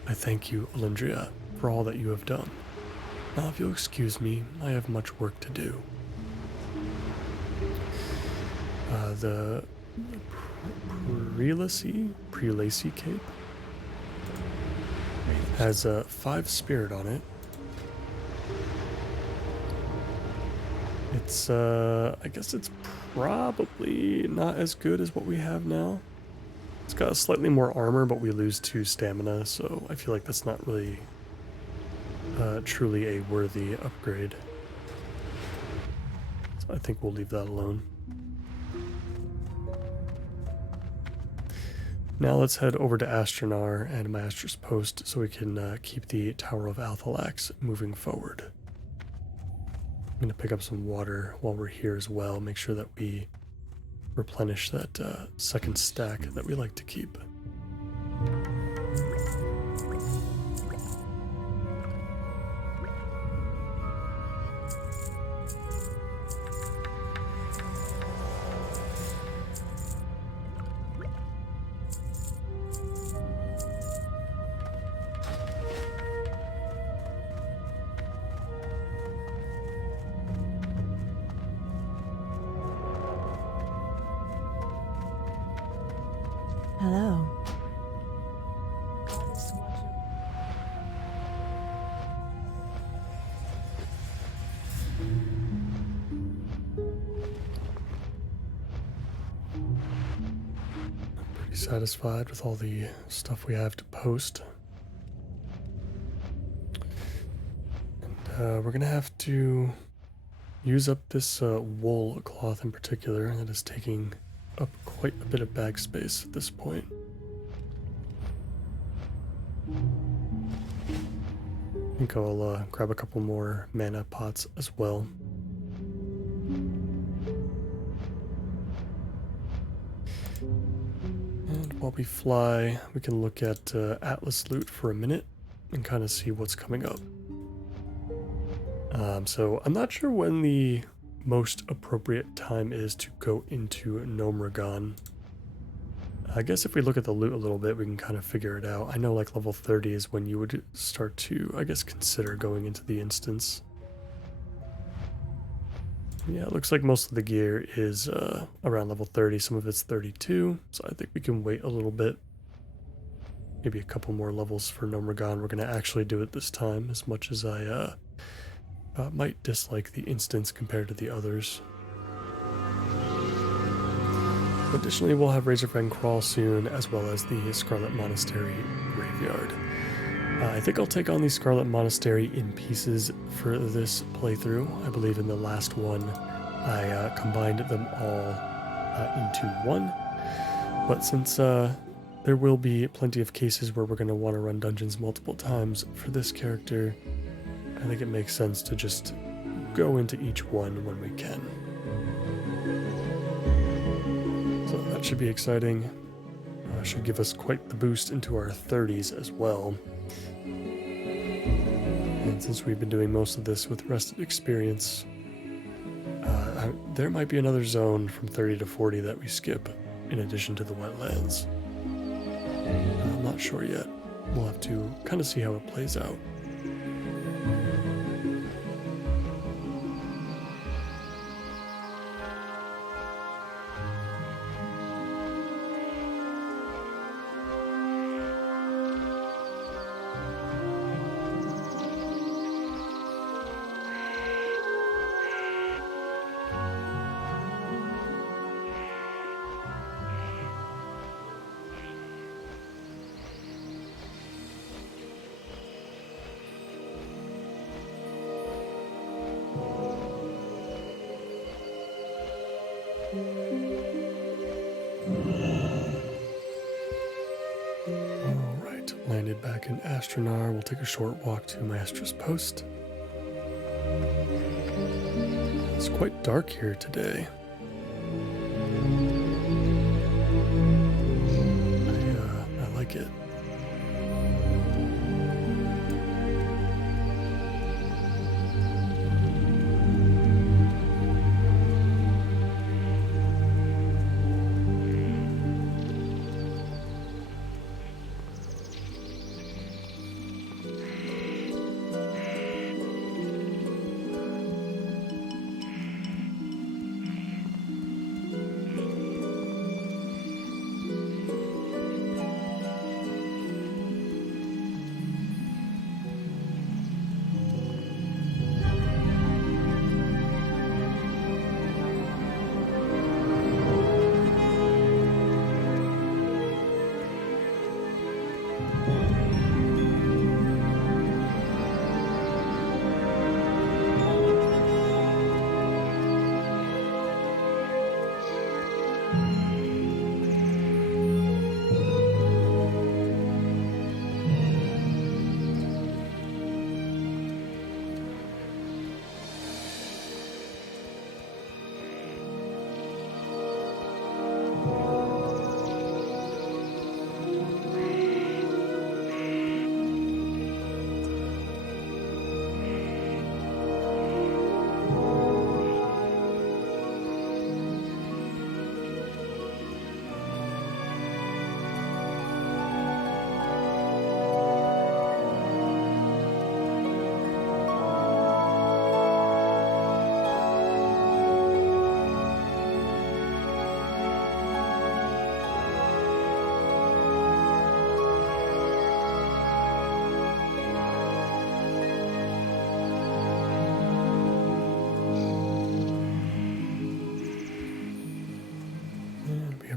I thank you, Alindria, for all that you have done. Now, if you'll excuse me, I have much work to do. The Prelacy Cape has a 5 spirit on it. It's, I guess it's probably not as good as what we have now. It's got slightly more armor, but we lose 2 stamina, so I feel like that's not really truly a worthy upgrade. So I think we'll leave that alone. Now let's head over to Astronar and Master's Post so we can keep the Tower of Althalax moving forward. I'm going to pick up some water while we're here as well, make sure that we replenish that second stack that we like to keep. Hello. Pretty satisfied with all the stuff we have to post. And we're gonna have to use up this wool cloth in particular that is taking up quite a bit of bag space at this point. I think I'll grab a couple more mana pots as well. And while we fly, we can look at AtlasLoot for a minute and kind of see what's coming up. So I'm not sure when the most appropriate time is to go into Gnomragon. I guess if we look at the loot a little bit, we can kind of figure it out. I know like level 30 is when you would start to, I guess, consider going into the instance. Yeah, it looks like most of the gear is around level 30. Some of it's 32, so I think we can wait a little bit. Maybe a couple more levels for Gnomragon. We're going to actually do it this time, as much as I might dislike the instance compared to the others. Additionally, we'll have Razorfang Crawl soon, as well as the Scarlet Monastery Graveyard. I think I'll take on the Scarlet Monastery in pieces for this playthrough. I believe in the last one I combined them all into one. But since there will be plenty of cases where we're going to want to run dungeons multiple times for this character, I think it makes sense to just go into each one when we can. So that should be exciting. Should give us quite the boost into our 30s as well. And since we've been doing most of this with rested experience, there might be another zone from 30 to 40 that we skip in addition to the wetlands. I'm not sure yet. We'll have to kind of see how it plays out. Alright, landed back in Astronar. We'll take a short walk to Maestra's Post. It's quite dark here today. I like it.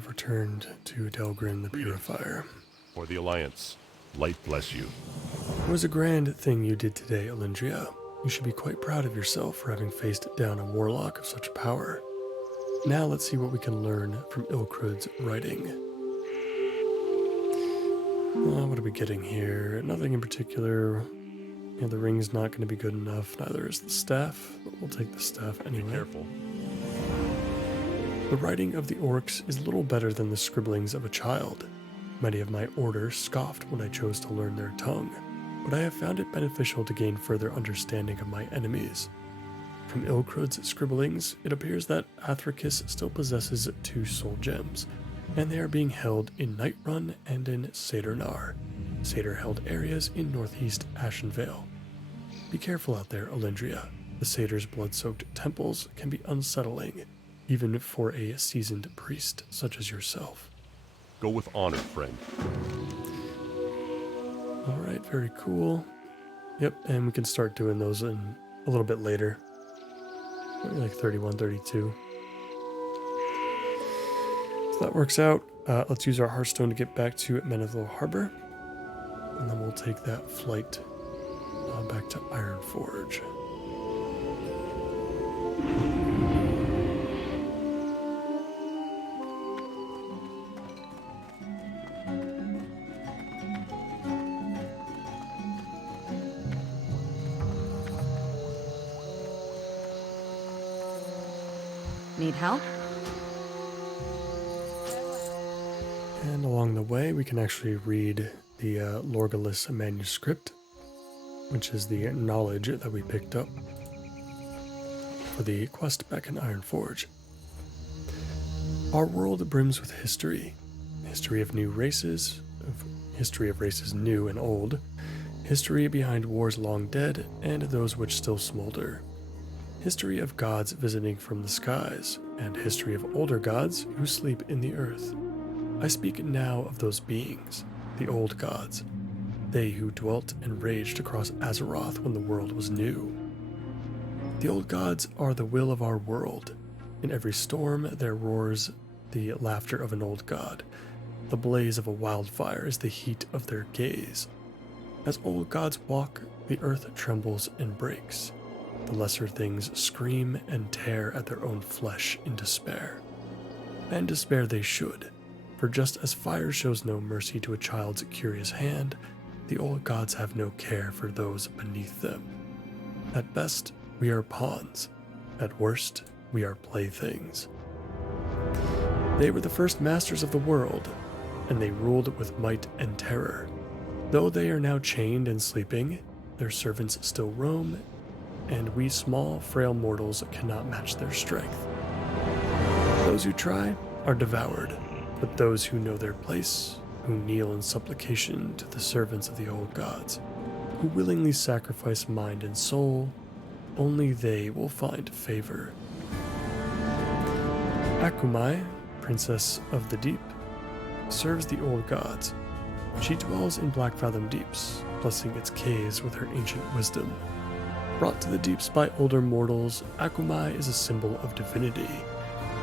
Returned to Delgrin the Purifier. For the Alliance, light bless you. It was a grand thing you did today, Alindria. You should be quite proud of yourself for having faced down a warlock of such power. Now let's see what we can learn from Ilkrud's writing. What are we getting here? Nothing in particular. Yeah, the ring's not going to be good enough. Neither is the staff, but we'll take the staff anyway. Be careful. The writing of the orcs is little better than the scribblings of a child. Many of my order scoffed when I chose to learn their tongue, but I have found it beneficial to gain further understanding of my enemies. From Ilkrud's scribblings, it appears that Athricus still possesses 2 soul gems, and they are being held in Nightrun and in Saturnar, Satyr-held areas in northeast Ashenvale. Be careful out there, Alindria. The Satyr's blood-soaked temples can be unsettling, even for a seasoned priest such as yourself. Go with honor, friend. Alright, very cool. Yep, and we can start doing those in a little bit later. Maybe like 31, 32. So that works out. Let's use our Hearthstone to get back to Menethil Harbor. And then we'll take that flight back to Ironforge. Need help? And along the way, we can actually read the Lorgalis manuscript, which is the knowledge that we picked up for the quest back in Ironforge. Our world brims with history. History of new races, history of races new and old, history behind wars long dead and those which still smolder, history of gods visiting from the skies, and history of older gods who sleep in the earth. I speak now of those beings, the old gods, they who dwelt and raged across Azeroth when the world was new. The old gods are the will of our world. In every storm there roars the laughter of an old god. The blaze of a wildfire is the heat of their gaze. As old gods walk, the earth trembles and breaks. The lesser things scream and tear at their own flesh in despair. And despair they should, for just as fire shows no mercy to a child's curious hand, the old gods have no care for those beneath them. At best, we are pawns. At worst, we are playthings. They were the first masters of the world, and they ruled with might and terror. Though they are now chained and sleeping, their servants still roam, and we small, frail mortals cannot match their strength. Those who try are devoured, but those who know their place, who kneel in supplication to the servants of the old gods, who willingly sacrifice mind and soul, only they will find favor. Akumai, Princess of the Deep, serves the old gods. She dwells in Blackfathom deeps, blessing its caves with her ancient wisdom. Brought to the deeps by older mortals, Akumai is a symbol of divinity.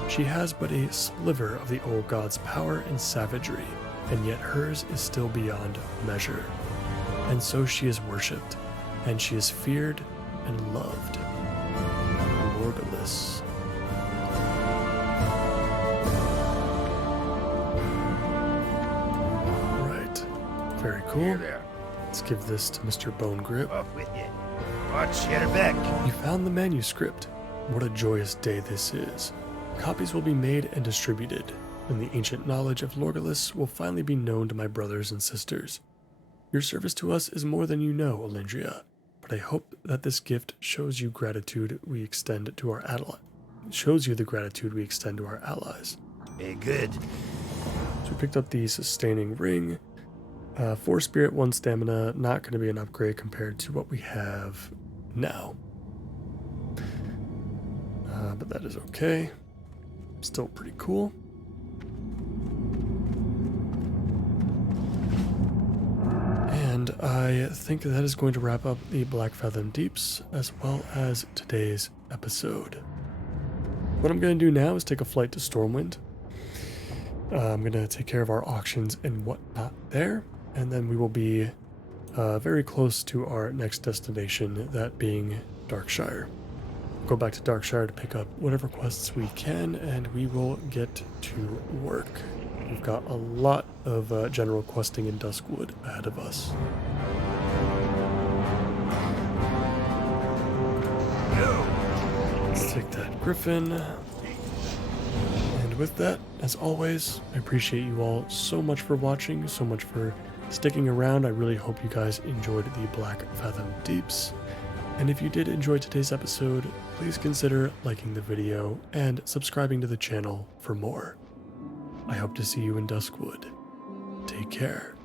She has but a sliver of the old god's power and savagery, and yet hers is still beyond measure. And so she is worshipped, and she is feared and loved. Lorgalis. Very cool. Here there. Let's give this to Mr. Bone Grip. Off with you. Watch your back. You found the manuscript. What a joyous day this is. Copies will be made and distributed, and the ancient knowledge of Lorgalis will finally be known to my brothers and sisters. Your service to us is more than you know, Alindria, but I hope that this gift shows you gratitude we extend to our allies. Shows you the gratitude we extend to our allies. Hey, good. So we picked up the sustaining ring. 4 spirit, 1 stamina, not going to be an upgrade compared to what we have now. But that is okay. Still pretty cool. And I think that is going to wrap up the Blackfathom Deeps as well as today's episode. What I'm going to do now is take a flight to Stormwind. I'm going to take care of our auctions and whatnot there. And then we will be very close to our next destination, that being Darkshire. Go back to Darkshire to pick up whatever quests we can, and we will get to work. We've got a lot of general questing in Duskwood ahead of us. Let's take that Griffin. And with that, as always, I appreciate you all so much for watching, so much for sticking around. I really hope you guys enjoyed the Blackfathom Deeps. And if you did enjoy today's episode, please consider liking the video and subscribing to the channel for more. I hope to see you in Duskwood. Take care.